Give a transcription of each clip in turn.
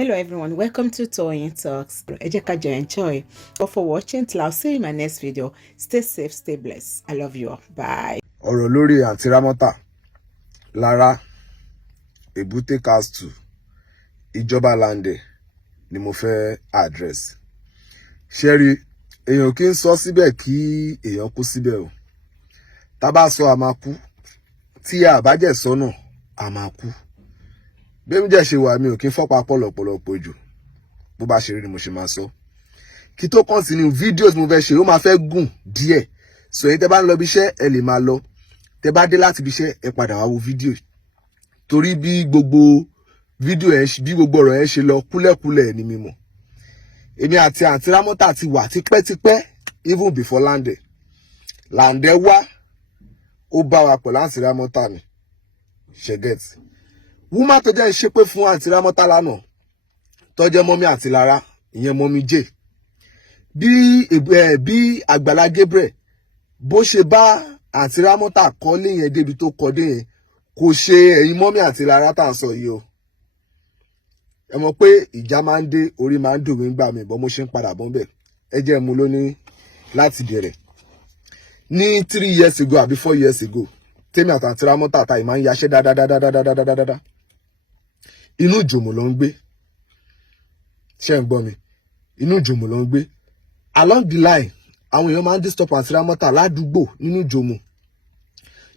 Hello everyone, welcome to Toyeen Talks. Ẹ jẹ́ ká jọ enjoy. But for watching till I'll see you in my next video. Stay safe, stay blessed. I love you all. Bye. Ọ̀rọ̀ lórí àǹtí Ramota, Lara, Èbúté Castle, Ijoba Lande ni mo fẹ́ address. Ṣẹ́rí, èèyàn kì í sọ síbẹ̀ kí èèyàn kú síbẹ̀ o. Tá bá sọ a máa kú, tí a bá jẹ́ sọ náà a máa kú. Bí mi jẹ́ ṣe wà mi ò kí ń fọ́pa pọ̀lọ̀pọ̀lọpọ̀ jù. Bó bá ṣe rí ni mo ṣe máa sọ. Kí tó continue videos mo fẹ́ ṣe ó máa fẹ́ gùn díẹ̀. So ẹ̀yin tẹ́ bá ń lọ bí iṣẹ́ ẹ lè máa lọ. Tẹ́ bá dé láti bí iṣẹ́ ẹ padà wá wo fídíò. Torí bí gbogbo fídíò ẹ bí gbogbo ọ̀rọ̀ ẹ ṣe lọ kúlẹ̀kúlẹ̀ ni mímọ̀. Èmi àti àǹtí Ramota ti wà tipẹ́tipẹ́ even before Lande. Lande wá ó bá wa pọ̀ láǹtí Ramota ni. Ṣẹ̀gẹ́t. Woman tó jẹ́ ṣépè fún àǹtí Ramota lánàá. Tó jẹ́ mọ́mí àti Lara, ìyẹn mọ́mí J. Bí Àgbàlá Gabriel bó ṣe bá àǹtí Ramota kọ́lé yẹn débi tó kọ́dé yẹn kò ṣe ẹ̀yin mọ́mí àti Lara tá à ń sọ yìí o. Ẹ mọ̀ pé ìjà máa ń dé orí máa ń dùn mí gbà mí bọ́ mo ṣe ń padà bọ́ bẹ́ẹ̀. Ẹ jẹ́ mu lóní láti bẹ̀rẹ̀. Ní 3 years ago àbí 4 years ago tèmi àti àǹtí Ramota àtàyè máa ń yaṣẹ́ dáadáa. Inú ìjòmò ló ń gbé. Ṣé ń gbọ́ mi? Inú ìjòmò ló ń gbé. Along the line àwọn èèyàn máa ń disturb àǹtí Ramota ládùúgbò nínú ìjòmò.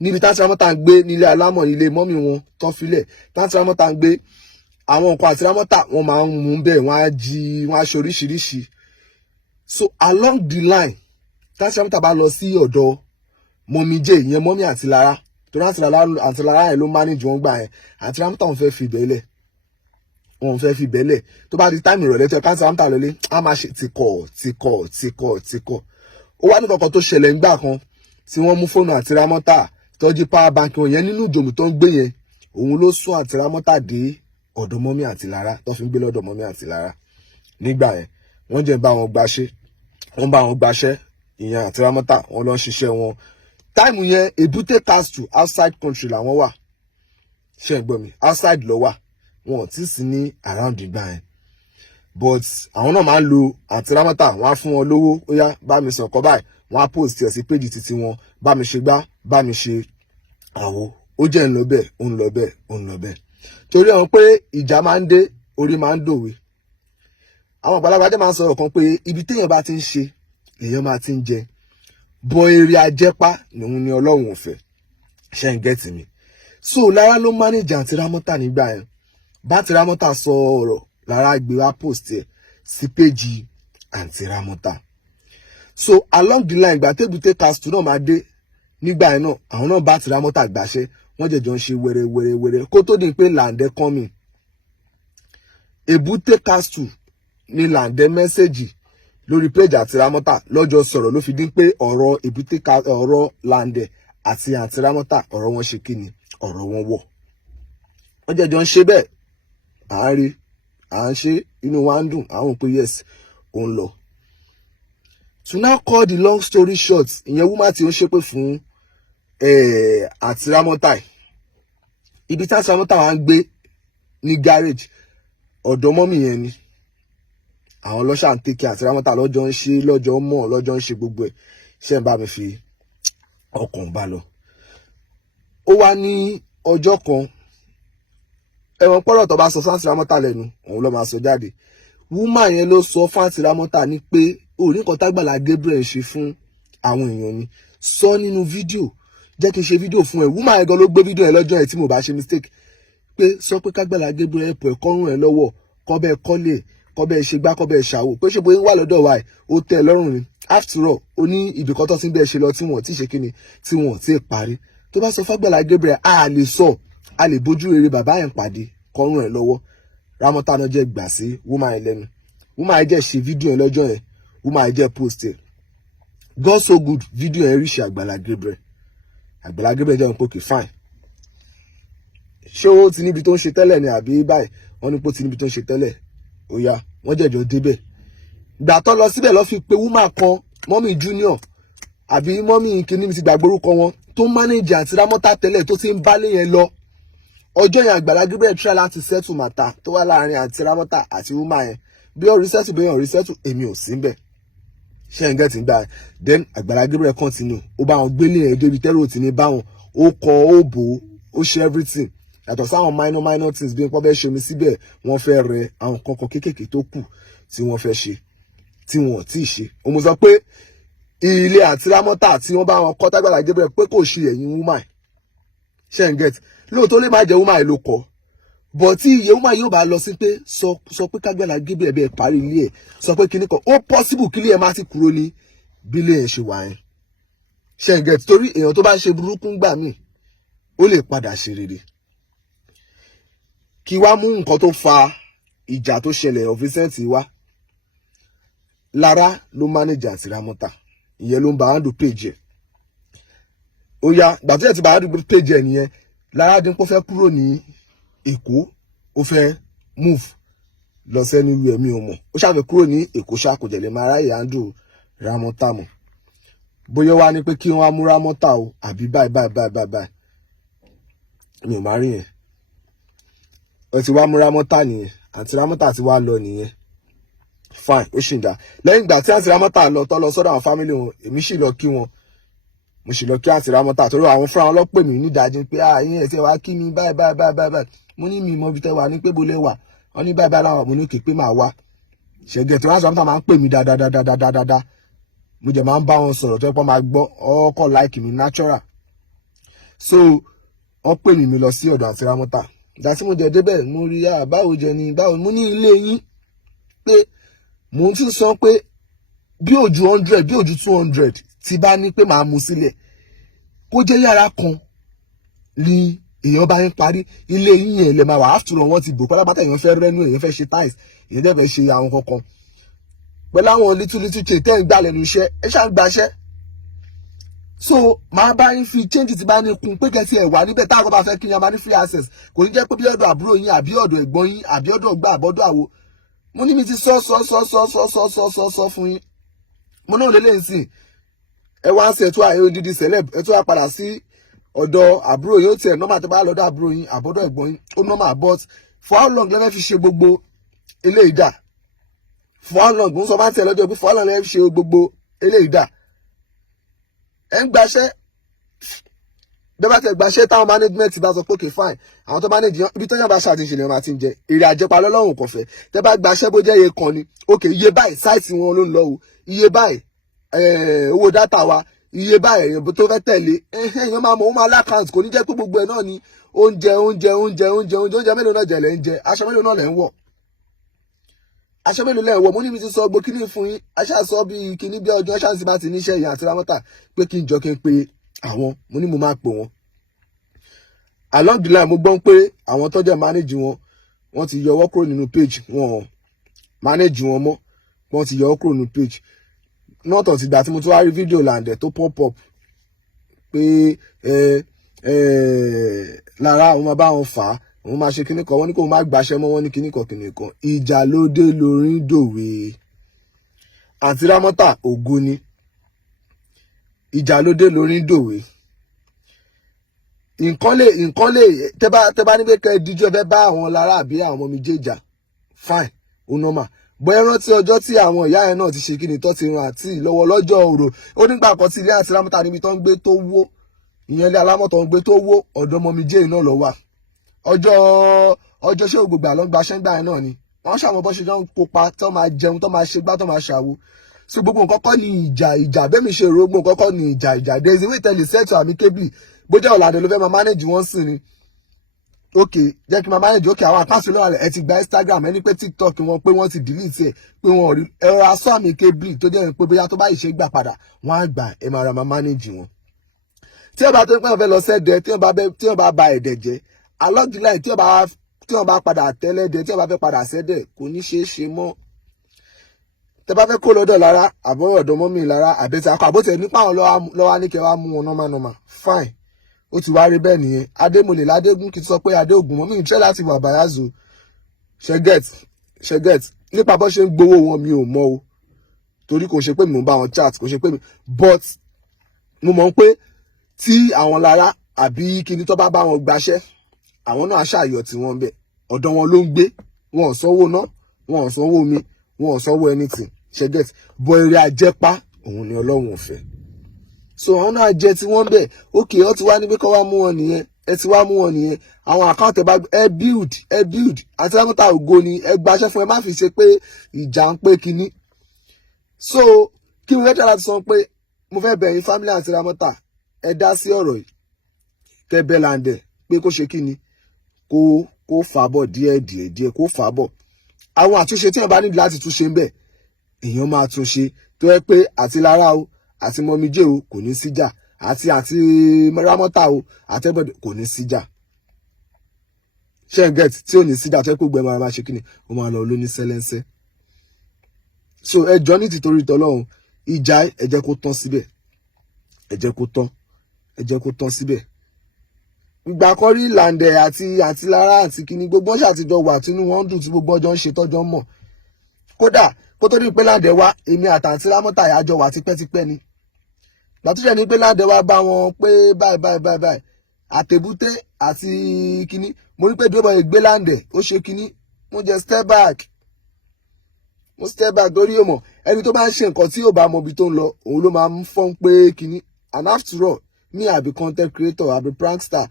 Níbi táǹtí Ramota ń gbé nílé alámọ̀ nílé mọ́mì wọn tán filẹ̀. Táǹtí Ramota ń gbé àwọn nǹkan àǹtí Ramota wọ́n máa ń mú bẹ́ẹ̀ wọ́n á jí wọ́n á ṣe oríṣiríṣi. So along the line táǹtí Ramota bá lọ sí ọ̀dọ̀ mọ́mì J ìyẹn mọ́mì àti Lara. Torí àǹtí Lara yẹn ló manage wọn gbà yẹn. Àǹtí Ramota wọn fẹ́ fi bẹ́ẹ̀lẹ̀. Wọn fẹ́ fi bẹ́ẹ̀lẹ̀. Tó bá di táìmù ìrọ̀lẹ́ tó ẹ̀ káǹtí Ramota lọlé á máa ṣe tìkọ̀. Ó wá ní kankan tó ṣẹlẹ̀ ńgbà kan tí wọ́n mú fóònù àǹtí Ramota tọ́jú power bank wọn yẹn nínú ìjòmù tó ń gbé yẹn. Òun ló sún àǹtí Ramota dé ọ̀dọ̀ mọ́mí àti Lara tó fi ń gbé lọ́dọ̀ mọ́mí àti Lara. Nígbà yẹn wọ́n jẹ́ bá wọn gbaṣẹ́ ìyẹn àǹtí Ramota wọ́n lọ ń ṣiṣẹ́ wọn. Táìmù yẹn Èbúté Castle outside country làwọn wà. Ṣé ẹ gbọ́ mi? Outside lọ wà. Wọn ò tí sí ní around ìgbà yẹn. But àwọn náà máa ń lo àǹtí Ramota wọ́n á fún wọn lówó ó yá bá mi sọ̀kọ́ báyìí wọ́n á post ẹ̀ sí péjì títí wọn bá mi ṣe gbá bá mi ṣe àwo ó jẹ́ ń lọ bẹ́ẹ̀ ó ń lọ bẹ́ẹ̀. Torí àwọn pé ìjà máa ń dé orí máa ń dòwe. Àwọn àgbàlagbà jẹ́ máa ń sọ̀rọ̀ kan pé ibi téèyàn bá ti ń ṣe èèyàn máa ti ń jẹ. Bọ eré ajẹ́pá nìhun ni Ọlọ́run ò fẹ́. Ṣé ń gẹ́tì mi? So Lara ló manage àǹtí Ramota nígbà yẹn. Bá àǹtí Ramota sọ ọ̀rọ̀ Lara gbé wá post ẹ̀ sí péjì àǹtí Ramota. So along the line ìgbà tébùté Castle náà máa dé nígbà yẹn náà àwọn náà bá àǹtí Ramota gbàṣẹ́ wọ́n jẹ̀jọ́ ń ṣe wẹ́rẹ́ kó tó di pé Lande coming. Èbúté Castle ní Lande mẹ́sẹ̀gì lórí péjì àǹtí Ramota lọ́jọ́ sọ̀rọ̀ ló fi dín pé ọ̀rọ̀ ọ̀rọ̀ Lande àti àǹtí Ramota ọ̀rọ̀ wọn ṣe kíni ọ̀rọ̀ wọn wọ̀. Wọ́n jẹ̀jọ́ ń ṣe bẹ́ẹ̀ à ń ṣe inú wa ń dùn àwọn pé yes ó ń lọ. To now call the long story short ìyẹn woman tí ó ń ṣépè fún àǹtí Ramota ibi tí àǹtí Ramota wà ń gbé ní garage ọ̀dọ̀ mọ́mì yẹn ni àwọn ọlọ́ṣà ń tẹ́kẹ̀ àǹtí Ramota lọ́jọ́ ń ṣe lọ́jọ́ mọ̀ lọ́jọ́ ń ṣe gbogbo ẹ̀ ṣe ń bá mi fi ọkàn bá lọ. Ó wá ní ọjọ́ kan ẹ̀wọ̀n pọ́rọ̀ tó bá sọ fún àǹtí Ramota lẹ́nu òun ló máa sọ jáde. Woman yẹn ló sọ fún àǹtí Ramota ní pé orí nǹkan t'Àgbàlá Gabriel ṣe fún àwọn èèyàn ni sọ nínú fídíò jẹ́ kí n ṣe fídíò fún ẹ. Woman yẹn gan ló gbé fídíò yẹn lọ́jọ́ yẹn tí mo bá ṣe mistake pé sọ pé k'Àgbàlá Gabriel ẹ̀pọ̀ ẹ̀kọ́ rùn ẹ̀ lọ́wọ́ kọ́ bẹ́ẹ̀ kọ́lé kọ́ bẹ́ẹ̀ ṣe gbá kọ́ bẹ́ẹ̀ ṣàwò pé ṣe bóyá wà lọ́dọ̀ wa ẹ̀ ó tẹ́ ẹ lọ́rùn ni. After all ó ní ibìkan tó ti ń bẹ́ẹ̀ ṣe lọ tí wọ́n ti ṣe kíni tí wọ́n ti parí. Tó bá sọ f'Àgbàlá Gabriel a lè bójú rere bàbá yẹn pàdé kọ́rùn ẹ̀ lọ́wọ́. Ramota náà jẹ́ gbà sí woman yẹn lẹ́nu. Woman yẹn jẹ́ ṣe fídíò yẹn lọ́jọ́ yẹn woman yẹn jẹ́ post ẹ̀. God so good fídíò yẹn ríṣẹ́ Àgbàlá Gabriel. Àgbàlá Gabriel jẹ́ nǹkan fine. Ṣé ó ti níbi tó ń ṣe tẹ́lẹ̀ ni àbí báyìí wọ́n ní pé ó ti níbi tó ń ṣe tẹ́lẹ̀ ó yá wọ́n jẹ̀jọ́ débẹ̀. Ìgbà tó lọ síbẹ̀ lọ fi pé woman kan mọ́mì junior àbí mọ́mì kìíní mi ti gbàgbé orúkọ wọn tó manage àǹtí Ramota tẹ́lẹ̀ tó ti ń bálé yẹn lọ. ọjọ́ yẹn Àgbàlá Gabriel try láti settle matter tó wà láàrin àǹtí Ramota àti woman yẹn bí ó rí settle bí ó rí settle èmi ò sí níbẹ̀ ṣé ń gẹ́tì gbà then Àgbàlá Gabriel continue ó bá wọn gbélé ẹ̀ débi tẹ́rù òtí ní báwọn ó kọ ó bò ó ṣe everything yàtọ̀ sáwọn minor things bí wọ́n fẹ́ ṣe omi síbẹ̀ wọ́n fẹ́ rẹ àwọn kankan kéékèèké tó kù tí wọ́n fẹ́ ṣe tí wọ́n ò tí ì ṣe ó mọ̀ sọ pé ilé àti Ramota tí wọ́n bá wọn kọ́ t'Àgbàlá Gabriel pé kò ṣe ẹ̀yìn woman ṣé ń gẹ́tì lóòótọ́ lè má jẹ́ woman ló kọ́ bọ̀ tí iye woman yóò bá lọ sí pé sọ pé k'Àgbàlá Gabriel bẹ́ẹ̀ parí ilé ẹ̀ sọ pé kíní kan ó possible kí ilé ẹ̀ má ti kúrò ní bí ilé ẹ̀ ṣe wà yẹn ṣé ń gẹ́tì torí èèyàn tó bá ṣe burúkú gbà míì ó lè padà ṣe rere kí wá mú nǹkan tó fa ìjà tó ṣẹlẹ̀ of recent wá Lara ló manage àti Ramota ìyẹn ló ń bá handle page ẹ̀ ó yá gbà tó yẹ ti bá handle page ẹ̀ nìyẹn Lara dín pé ó fẹ́ kúrò ní Èkó ó fẹ́ move lọ sẹ́ni ìlú ẹ̀mí ò mọ̀ ó ṣàfẹ́ kúrò ní Èkó ṣàkójẹ̀ lè máa ráyè handle Ramota mọ̀ bóyá wá ní pé kí wọ́n á mú Ramota o àbí báyìí mi ò má rí yẹn ẹ ti wá mú Ramota nìyẹn àti Ramota ti wá lọ nìyẹn fine ó ṣì ń dá lẹ́yìn ìgbà tí àti Ramota lọ tọ́ lọ sọ́dọ̀ àwọn family wọn èmi sì lọ kí wọn mo sì lọ kí àti Ramota torí àwọn fúnra wọn lọ́pẹ̀ mí nídàájí pé yín ẹ̀ tí ẹ wá kí mi báyìí mo ní mi mọ ibi tẹ́ wà ní pé bo lẹ wà wọ́n ní báyìí láwọn mo ní kì í pé máa wá ṣẹ̀gẹ̀ tí wọ́n sọ máa ń pè mí dáadáa mo jẹ̀ máa ń bá wọn sọ̀rọ̀ tó yẹ pé máa gbọ́ ọkọ̀ like mi natural so wọ́n pè mí lọ sí ọ̀dọ̀ àti Ramota ìgbà tí mo jẹ débẹ̀ mo rí báwo jẹ ni báwo mo ní ilé yín pé mo ti sọ pé bí ojú 100 bí ojú 200 ti bá ní pé màá mú sílẹ̀ kó jẹ́ yàrá kan ni èèyàn bá ń parí ilé yín yẹn lè máa wà after all wọ́n ti bò pátápátá èèyàn fẹ́ rẹ́nu èèyàn fẹ́ ṣe tiles èèyàn dẹ̀ fẹ́ ṣe àwọn kankan pẹ̀lú àwọn little change tẹ́ ń gbà lẹ́nu iṣẹ́ ẹ ṣáà ń gbaṣẹ́ so màá bá yín fi change ti bá ní kun pé kẹsì ẹ wà níbẹ̀ táwọn bá fẹ́ kí yẹn máa ní free access kò ní jẹ́ pé bí ọ̀dọ̀ àbúrò yín àbí ọ̀dọ̀ ẹ̀gbọ́n yín àbí ọ̀dọ̀ ọgbà àbọ̀dọ̀ àwo mo ní mi ti sọ fún yín mo náà lè lẹ́yìn sí ẹ wá ń ṣe ètò àyè odidi celeb ètò àpàdà sí ọ̀dọ̀ àbúrò yín ó tiẹ̀ nọ́mà tó bá lọ́dọ̀ àbúrò yín àbọ̀dọ̀ ẹ̀gbọ́n yín ó nọ́mà but for how long lẹ́fẹ̀ẹ́ fi ṣe gbogbo ilé ìdá for how long ń sọ máa ń tẹ̀ lọ́jọ́ pé for how long lẹ́fẹ̀ẹ́ fi ṣe gbogbo ilé ìdá ẹ ń gbaṣẹ́ bẹ́ẹ̀ bá tẹ gbaṣẹ́ táwọn management bá sọ pé okay fine àwọn tó manage ibi tó yàn bá ṣàtìṣe lè máa ti ń jẹ èrè àjẹpá lọ́lọ́run kò fẹ́ tẹ bá gbaṣẹ́ bó jẹ́ iye kan ni okay iye báyìí sáìtì wọn ló ń lọ o iye báyìí owó dátà wa iye báyìí èèyàn tó fẹ́ tẹ̀lé èèyàn máa mọ̀ ó máa lákàntì kò ní jẹ́ pé gbogbo ẹ̀ náà ni oúnjẹ mélòó náà jẹ̀lẹ̀ ń jẹ aṣọ mélòó náà lẹ̀ ń wọ̀ aṣọ mélòó lẹ̀ ń wọ̀ mo ní mi ti sọ gbó kíní fún yín aṣá sọ bí kíní bí ọjọ́ ṣáà sì bá ti níṣẹ́ ìyá àti Ramota pé kí n jọ kí n pe àwọn mo ní mo máa pè wọ́n along the line mo gbọ́n pé àwọn tó jẹ́ manage wọ́n ti yọ ọwọ́ kúrò nínú page wọn manage wọn mọ́ wọ́n ti yọ ọwọ́ kúrò nínú page náà tọ̀ ti gbà tí mo tún wá rí fídíò Lande tó pop up pé Lara àwọn máa bá wọn fà á òun máa ṣe kíní kan wọ́n ní kó má gbàṣẹ́ mọ́ wọ́n ní kíní kan ìjà ló dé lórí ń dòwe àti Ramota ògo ni ìjà ló dé lórí ń dòwe nǹkan lè tẹ́ bá ní pé kẹ́ díjú ẹ fẹ́ bá àwọn Lara àbí àwọn ọmọ mi jẹ́ ìjà fine ó normal bóyá rántí ọjọ́ tí àwọn ìyá ẹ̀ náà ti ṣe kíni tó ti ràn àti lọ́wọ́ lọ́jọ́ òrò ó nígbà kan tí ilé àti Ramota níbi tó ń gbé tó wó ìyẹn ilé alámọ̀ tó ń gbé tó wó ọ̀dọ̀ ọmọ mi jẹ́ iná lọ wà ọjọ́ ṣé gbogbo àlọ́ gbaṣẹ́ gbà ẹ̀ náà ni wọ́n ṣàwọn bọ́ ṣe jọ ń kópa tó máa jẹun tó máa ṣe gbá tó máa ṣàwo so gbogbo nǹkan kọ́ ni ìjà bẹ́ẹ̀ mi ṣe rò gbogbo nǹkan kọ́ ni ìjà there is a way tell you settle amicably bójá Ọ̀làdé ló fẹ́ máa manage wọ́n sì ni okay jẹ́ kí n máa manage okay àwọn àkáǹtì lọ́wọ́ rẹ̀ ẹ ti gba Instagram ẹni pé TikTok wọn pé wọ́n ti delete ẹ̀ pé wọ́n rí ẹ̀rọ asọ́ amicably tó jẹ́ pé bóyá tó bá ìṣe gbà padà wọ́n á gbà ẹ máa ra máa manage wọn tí ẹ bá tó ń pẹ́ fẹ́ lọ sẹ́dẹ̀ tí wọ́n bá ba ẹ̀dẹ̀ jẹ́ along the line tí wọ́n bá padà tẹ́lẹ̀dẹ̀ tí wọ́n bá fẹ́ padà sẹ́dẹ̀ kò ní ṣeé ṣe mọ́ tẹ bá fẹ́ kó lọ́dọ̀ Lara àbọ̀ ọ̀dọ̀ mọ́mí Lara àbẹ́tẹ̀ akọ àbótẹ̀ nípa àwọn lọ́wọ́ ní kẹwàá mú wọn normal fine ó ti wá rí bẹ́ẹ̀ nìyẹn adémọlẹ̀ ládégún kì í sọ pé adéògùn mọ́mí ìtẹ́ láti wà bàyàzò ṣẹgẹt nípa bó ṣe ń gbowó wọn mi ò mọ̀ o torí kò ṣe pé mi ò bá wọn chat kò ṣe pé mi but mo mọ̀ pé tí àwọn Lara àbí kíní tó bá wọn gbaṣẹ́ àwọn náà aṣáàyọ tí wọ́n bẹ̀ ọ̀dọ̀ wọn ló ń gbé, wọn ò sanwó ná, wọn ò sanwó omi, wọn ò sanwó anything ṣẹ́gẹ̀t bọ́ eré ajẹ́pá òun ni Ọlọ́run ò fẹ́. So àwọn náà jẹ tí wọ́n bẹ̀ ókè ó ti wá níbi kọ́ wá mú wọn nìyẹn, ẹ ti wá mú wọn nìyẹn, àwọn àkáǹtì ẹ build àti Ramota ògo ni ẹ gbaṣẹ́ fún ẹ má fi ṣe pé ìjà ń pé kinní. So kí mo fẹ́ tẹ́lá ti sọ pé mo fẹ́ bẹ̀ yín family àti Ramota ẹ dá sí ọ̀rọ̀ yìí kẹ́ bẹ̀ Lande pé kó ṣe kinní kó fà bọ̀ díẹ̀ kó fà bọ̀. Àwọn àtúnṣe tí wọ́n bá nílò láti túnṣe ń bẹ̀ èèyàn máa túnṣe tó yẹ pé àti Lara o àti mọ́míjẹ́ o kò ní síjà àti Ramota o àtẹ́bọ̀dẹ̀ kò ní síjà ṣẹ́ǹgẹ̀t tí ò ní síjà tó yẹ pé gbẹ̀mọ̀ máa ṣe kíni ó máa lọ lóní sẹ́lẹ́ńsẹ́. So ẹjọ́ ní tìtorí tọ́lọ́run ìjà ẹ jẹ́ kó tán síbẹ̀, ẹ jẹ́ kó tán síbẹ̀. Ìgbà kan rí Lande àti Lara àti kíni gbogbo ọ̀ṣà àtijọ́ wà tínú wọn dùn tí gbogbo ọjọ́ ń ṣe tọ́jọ́ mọ̀. Kódà kó tó ní pé Lande wá èmi àtàntí Ramota àjọ wà tipẹ́tipẹ́ ni. Látúnṣe ní pé Lande wá bá wọn pé báyìí àtẹ̀bútẹ́ àti kíní mo rí pé dúró gbé Lande ó ṣe kíní mo jẹ step back lórí òmò ẹni tó bá ń ṣe nǹkan tí yóò bá mọ ibi tó ń lọ òun ló máa ń fọ́n pé kíní. And after all me I be content creator, I be prankster,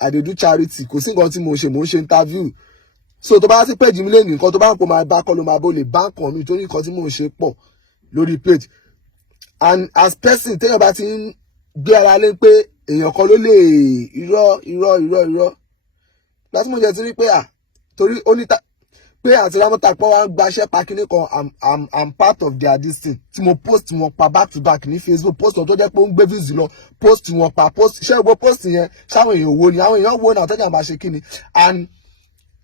I dey do charity, kò sí nǹkan tí mo ń ṣe interview. So tó bá ti page mi lẹ́nu nǹkan tó bá ń pò máa bá kọ́ ló máa bó lè bá nǹkan mi torí nǹkan tí mò ń ṣe pọ̀ lórí page. And as person téèyàn bá ti ń gbé ara lé pé èèyàn kan ló lè irọ́ láti mo jẹ́ ti rí pé torí ó ní pé àti Ramota pọ̀ wá ń gbaṣẹ́ pa kíní kan I'm part of their this thing tí mo post wọn pa back to back ní Facebook post wọn tó jẹ́ pé ó ń gbé views lọ post wọn pa post ṣé gbogbo post yẹn ṣáwọn èèyàn wo ni àwọn èèyàn wo náà tẹ́jà máa ṣe kíni. And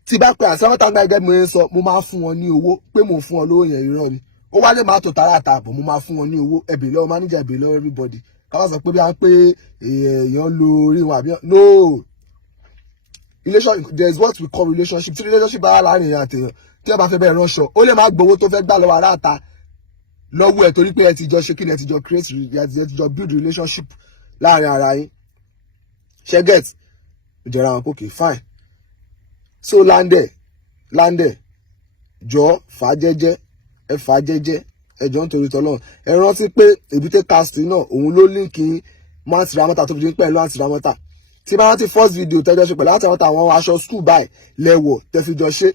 tí bá pẹ́ àti Ramota gba ẹgbẹ́ mi ń sọ mo máa fún wọn ní owó pé mo fún wọn lówó yẹn irọ́ ni ó wá lè máa tó tààrà àtààbọ̀ mo máa fún wọn ní owó ẹbí lọ́wọ́ manager ẹbí lọ́wọ́ everybody káwọn sọ pé bí wọ́n pé èèyàn lo orí wọn àbí no relationship there is what we call relationship tí relationship bá wà láàrin èèyàn àtèèyàn tí wọ́n bá fẹ́ bẹ́ẹ̀ ránṣọ ó lè má gbowó tó fẹ́ gbà lọ́wọ́ aráàta lọ́wọ́ ẹ̀ torí pé ẹ ti jọ ṣe kí ni ẹ ti jọ create ẹ ti jọ build relationship láàrin ara yín ṣe get ìjọra àwọn kòkè fine. So Lande jọ fà jẹ́jẹ́ ẹ fà jẹ́jẹ́ ẹ jọ nítorí tọ́lọ́run ẹ rántí pé èbúté casting náà òun ló líǹkì mọ́ àti Ramota tó fi dín pẹ̀lú àti Ramota tí bá rántí first video tẹ́jọ́ ṣe pẹ̀lú àti Ramota àwọn aṣọ school báyìí lẹ́wọ̀ tẹ́fijọ́ ṣe.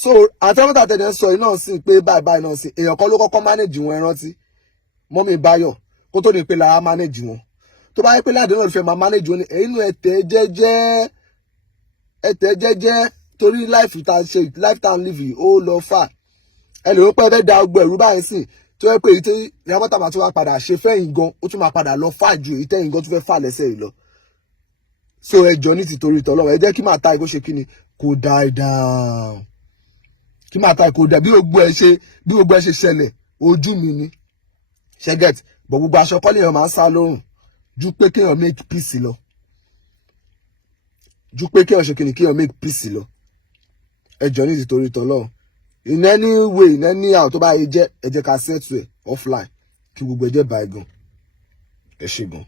So àti Ramota tẹ̀lé sọ yìí náà sí pé báyìí náà sí èèyàn kan ló kọ́kọ́ manage wọn ẹ rántí mọ́mí Báyọ̀ kó tó ní pé Lara manage wọn tó bá yẹ pé Lande náà fẹ́ máa manage wọn ni èyí nù ẹ̀tẹ̀ jẹ́jẹ́ torí life tá ń live ó lọ fà ẹ lè rò pé ẹ fẹ́ da ọgbọ ẹ̀rú báyìí sìn tó yẹ pé èyí tí Ramota máa tún wá padà ṣe fẹ́yìn gan ó tún máa padà lọ fà ju èyí tẹ́yìn gan tún fẹ́ fà lẹ́sẹ̀ yìí lọ. So ẹjọ́ ní tìtorí tọ́lọ́run ẹ jẹ́ kí màá ta ìkó ṣe kí ni kó die down kí màá ta ìkó dẹ̀ bí gbogbo ẹ ṣe ṣẹlẹ̀ ojú mi ni ṣẹ́gẹ̀t bọ̀ gbogbo aṣọ kọ́lé èèyàn máa ń sá lórùn ju pé kéèyàn make peace lọ ju pé kéèyàn ṣe kí ni kéèyàn make peace lọ ẹjọ́ ní tìtorí tọ́lọ́run in any way in any how tó bá yẹ jẹ́ ẹ jẹ́ ká settle ẹ̀ offline kí gbogbo ẹ jẹ́ báyìí gan ẹ ṣe gan.